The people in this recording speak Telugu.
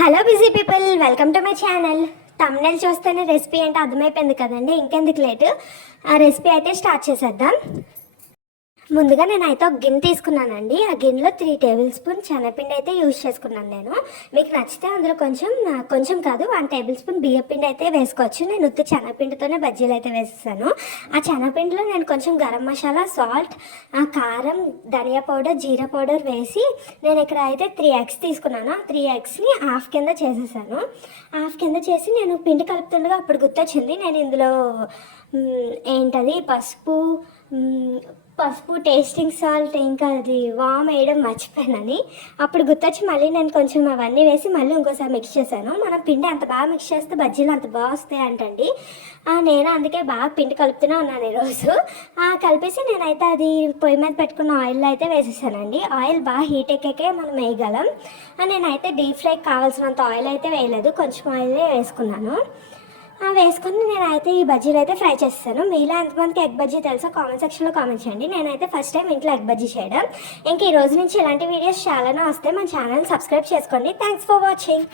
Hello busy people welcome to my channel తమిళ చూస్తేనే రెసిపీ అంటే అర్థమైపోయింది కదండి. ఇంకెందుకు లేటు ఆ రెసిపీ అయితే స్టార్ట్ చేసేద్దాం. ముందుగా నేనైతే ఒక గిన్నె తీసుకున్నానండి. ఆ గిన్నెలో త్రీ టేబుల్ స్పూన్ శనగపిండి అయితే యూజ్ చేసుకున్నాను నేను. మీకు నచ్చితే అందులో కొంచెం కొంచెం కాదు వన్ టేబుల్ స్పూన్ బియ్యపిండి అయితే వేసుకోవచ్చు. నేను ఉత్తి శనగపిండితోనే బజ్జీలు అయితే వేసేసాను. ఆ శనగపిండిలో నేను కొంచెం గరం మసాలా సాల్ట్ కారం ధనియా పౌడర్ జీరా పౌడర్ వేసి నేను ఇక్కడ అయితే త్రీ ఎగ్స్ తీసుకున్నాను. ఆ త్రీ ఎగ్స్ని హాఫ్ కింద చేసేసాను. హాఫ్ కింద చేసి నేను పిండి కలుపుతుండగా అప్పుడు గుర్తొచ్చింది. నేను ఇందులో ఏంటది? పసుపు పసుపు టేస్టింగ్ సాల్ట్ ఇంకా అది వామ్ వేయడం మర్చిపోయానని. అప్పుడు గుర్తొచ్చి మళ్ళీ నేను కొంచెం అవన్నీ వేసి మళ్ళీ ఇంకోసారి మిక్స్ చేశాను. మనం పిండి అంత బాగా మిక్స్ చేస్తే బజ్జీలు అంత బాగా వస్తాయి అంటండి. నేను అందుకే బాగా పిండి కలుపుతూనే ఉన్నాను ఈరోజు. కలిపేసి నేనైతే అది పొయ్యి మీద పెట్టుకున్న ఆయిల్లో అయితే వేసేసానండి. ఆయిల్ బాగా హీట్ ఎక్కాకే మనం వేయగలం. నేనైతే డీప్ ఫ్రైకి కావాల్సినంత ఆయిల్ అయితే వేయలేదు. కొంచెం ఆయిలే వేసుకున్నాను. వేసుకొని నేనైతే ఈ బజ్జీలు అయితే ఫ్రై చేస్తాను. మీలో ఎంతమందికి ఎగ్ బజ్జీ తెలుసో కామెంట్ సెక్షన్లో కామెంట్ చేయండి. నేనైతే ఫస్ట్ టైం ఇంట్లో ఎగ్ బజ్జీ చేయడం. ఇంక ఈ రోజు నుంచి ఇలాంటి వీడియోస్ చాలానే వస్తాయి. మన ఛానల్ సబ్స్క్రైబ్ చేసుకోండి. Thanks for watching